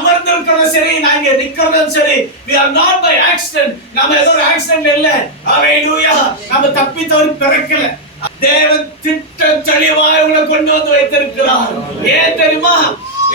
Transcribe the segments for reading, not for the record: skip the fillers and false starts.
அமர்ந்திருக்கிறதும் சரி, நாங்க நிக்கிறதும் சரி, we are not by accident. நம்ம ஏதோ ஒரு ஆக்சிடென்ட் இல்ல. ஹalleluya. நம்ம தப்பி தவறி பிறக்கல. தேவன் திட்டம் தெளிவாய் உங்களை கொண்டு வந்து வைத்திருக்கிறார். ஏன் தெரியுமா?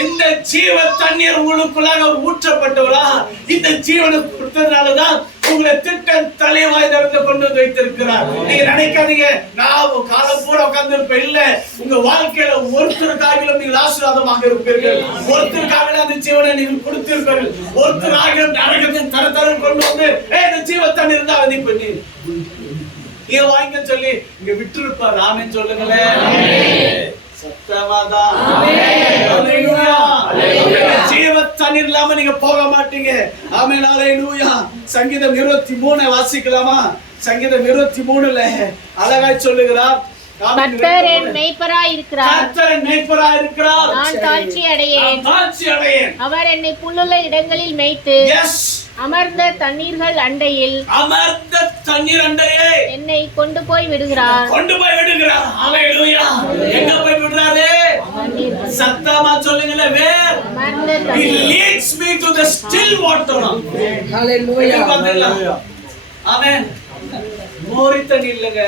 இந்த ஜீவ தண்ணீர் உங்களுக்குள்ளாக ஊற்றப்பட்டவரா? இந்த ஜீவனை கொடுத்ததுனாலதான் உங்களை திட்டம் தெளிவாய் கொண்டு வந்து வைத்திருக்கிறார். நீங்க நினைக்காதீங்க நான் காலம் பூரா உட்கார்ந்து இருப்பேன். இல்ல, உங்க வாழ்க்கையில ஒருத்தருக்காக நீங்கள் ஆசீர்வாதமாக இருப்பீர்கள். ஒருத்தருக்காக அந்த ஜீவனை நீங்கள் கொடுத்திருப்பீர்கள். ஒருத்தராக நரகத்தின் தரத்தரம் கொண்டு வந்து இந்த ஜீவ தண்ணீர் தான் வந்து பண்ணி நீங்க வாங்க சொல்லி இங்க விட்டு இருப்பார். ஆமென் சொல்லுங்களேன். சத்தமாதான். ஜீவ தண்ணீர் இல்லாம நீங்க போக மாட்டீங்க. ஆமென். ஹalleluya. சங்கீதம் 23 வாசிக்கலாமா? சங்கீதம் 23ல அழகாய் சொல்லுகிறார், கர்த்தர் என் மேய்ப்பராய் இருக்கிறார். கர்த்தர் என் மேய்ப்பராய் இருக்கிறார். நான் தாழ்ச்சி அடையேன். அவர் என்னை புல்லுள்ள இடங்களில் மேய்த்து அமர்ந்த தண்ணீர்கள் அண்டையில் என்னை கொண்டு போய் விடுகிறார். ஹalleluya. எங்க போய் விடுறாரு? சத்தமா சொல்லுங்களே. வேர் he leads me to the still water. ஹalleluya. ஆமென். மோரி தண்ணீர் இல்லங்க,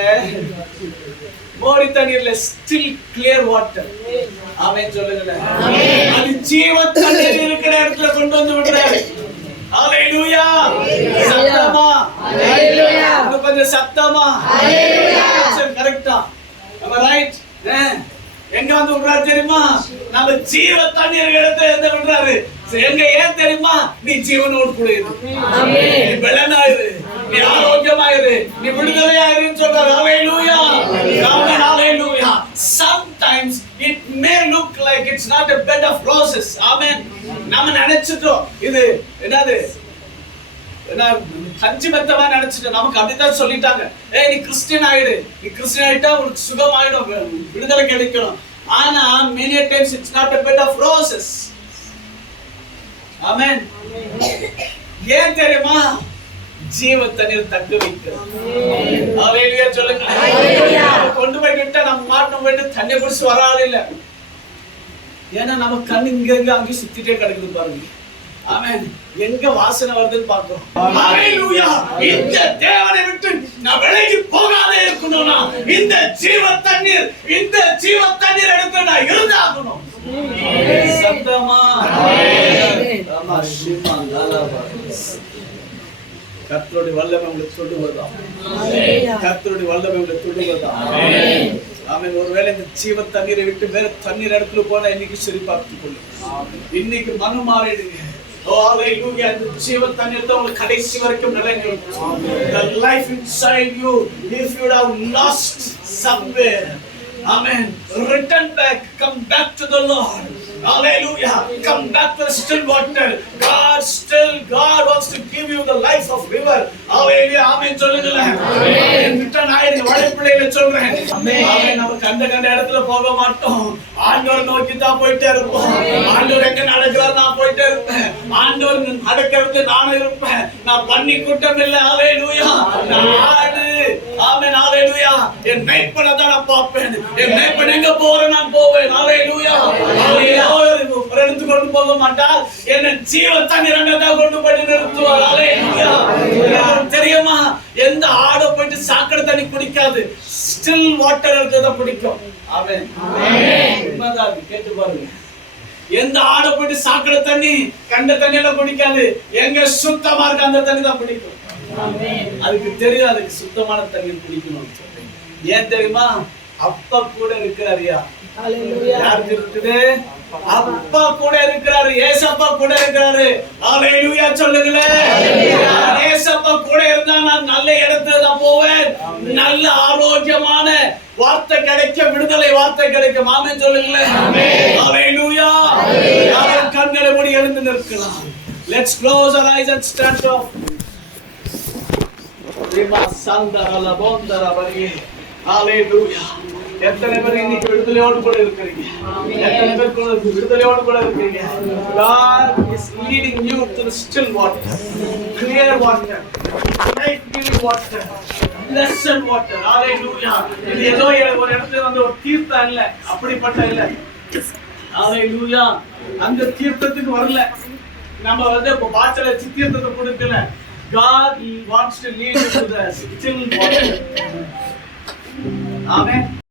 மோரி தண்ணீர்ல ஸ்டில் கிளியர் வாட்டர். ஆமென் சொல்லுங்களே. அது ஜீவ தண்ணீர் இருக்கிற இடத்துல கொண்டு வந்து விடுறாரு. ஹalleluya. சத்தமா ஹalleluya. கொஞ்சம் சத்தமா ஹalleluya. கரெக்ட்டா? am I right? எங்க வந்து விடுறாரு தெரியுமா? நம்ம ஜீவ தண்ணீர் இடத்துல எந்த விடுறாரு? எங்க ஏன் தெரியுமா? நீ ஜீவனோடு கூட இரு. ஆமென். நீ பலனாயிரு, நீ ஆரோக்கியமாயிரு, நீ விடுதலையாயிருன்னு சொல்றாரு. ஹalleluya. ஆமென். ஹalleluya. Sometimes it may look like it's not a bed of roses. ஆமென். நாம நினைச்சிட்டோம் இது என்னது கஞ்சி மெத்தமா நினைச்சிட்டோம். நமக்கு அப்படிதான் சொல்லிட்டாங்க. நீ கிறிஸ்டியன் ஆயிடு, நீ கிறிஸ்டியன் ஆயிட்டா உனக்கு சுகமாயிடும், விடுதலை கிடைக்கணும். ஆனா many times it's not a bed of roses. ஆமென். ஏன் தெரியுமா? ஜீவ தண்ணீர் தக்க வைக்கிறது. ஹalleluya சொல்லுங்க. ஹalleluya. கொண்டு போய் விட்டா நம்ம மாட்டோம், போயிட்டு தண்ணி குடிச்சு வராது இல்ல. ஏன்னா நம்ம கண்ணு இங்க அங்க சுத்திட்டே கிடக்குது பாருங்க. ஆமென். எங்க வாசனை வருதுன்னு பாக்குறோம். ஹalleluya. இந்த தேவனை விட்டு நான் விலகி போகாதே இருக்கணும்னா இந்த ஜீவ தண்ணீர் எடுத்து நான் இருந்தாகணும். சத்தமா ஆமா. கர்த்தருடைய வல்லமை உங்களை தொடுவதாம். கர்த்தருடைய வல்லமை உங்களை தொடுவதாம். ஆமென். ஒருவேளை இந்த ஜீவ தண்ணீரை விட்டு வேற தண்ணீர் இடத்துல போனா இன்னைக்கு சரி பார்த்துக் கொள்ளுங்க. இன்னைக்கு மனம் மாறிடுங்க. ஹalleluya. இந்த ஜீவ தண்ணீர் தான் உங்களுக்கு கடைசி வரைக்கும் நிலைநிற்கும். The life inside you, if you have lost somewhere, amen, return back, come back to the Lord. Hallelujah. Come back to the still water. God wants to give you the life of river. Hallelujah. Amen சொல்லுங்களே. ஆமென். Return ஆயிடுங்க. வாழைப்பிள்ளைகளை சொல்றேன். ஆமென். நம்ம கண்ட இடத்துல போக மாட்டோம். ஆண்டவரை நோக்கி தான் போயிட்டே இருப்போம். ஆண்டவர் எங்க நடக்கிறார் நான் போயிட்டே இருப்பேன். ஆண்டவர் நடக்கிறது நான் இருப்பேன். நான் பண்ணி கூட்டம் இல்லை. ஹalleluya. நான் ஆமென். ஹalleluya. என் மேய்ப்பனை தான் நான் பார்ப்பேன். என் மேய்ப்பன் எங்க போறேன் நான் போவேன். ஹalleluya. ஹalleluya. எடுத்து கொண்டு போக மாட்டார். என்ன ஜீவ தண்ணீர் தான் கொண்டு போய் நிறுத்துவார். ஹalleluya. தெரியுமா? எந்த ஆடு போயிட்டு சாக்கடை தண்ணி குடிக்காது, ஸ்டில் வாட்டர் இருக்கிறத பிடிக்கும். ஆமென். ஆமென். உண்மைதான். கேட்டு பாருங்க. எந்த ஆடு போயிட்டு சாக்கடை தண்ணி கண்ட தண்ணியில குடிக்காது, எங்க சுத்தமா இருக்க அந்த தண்ணி தான் பிடிக்கும். ஆமென். அதுக்கு தெரியும் அதுக்கு சுத்தமான தண்ணி குடிக்கணும். ஏன் தெரியுமா? அப்பா கூட இருக்கிறாரியா? ஹalleluya. யாருக்கு இருக்குது? அப்பா கூட இருக்கிறாரு. ஏசப்பா கூட இருக்கிறாரு. ஹalleluya சொல்லுங்களே. ஏசப்பா கூட இருந்தா நான் நல்ல இடத்துல தான் போவேன். நல்ல ஆரோக்கியமான வார்த்தை கிடைக்கும், விடுதலை வார்த்தை கிடைக்கும். ஆமென் சொல்லுங்களே. ஹalleluya. யாரும் கண்களை மூடி எழுந்து நிற்கலாம். Let's close our eyes and stand up. ரிமா சந்தரல போந்தர வரியே. ஹalleluya. எத்தனை பேர் இன்னைக்கு விடுதலையோடு கூட இருக்கீங்க? எத்தனை பேர் கூட விடுதலையோடு கூட இருக்கீங்க? God is leading you to the still water, clear water, life giving water, blessed water. Hallelujah. இது ஏதோ ஒரு இடத்துல வந்து ஒரு தீர்த்தம் இல்ல, அப்படிப்பட்ட இல்ல. Hallelujah. அந்த தீர்த்தத்துக்கு வரல. நம்ம வந்து இப்போ பாட்டில சித்தியத்தை கொடுக்கல. God he wants to lead you to the still water. Amen.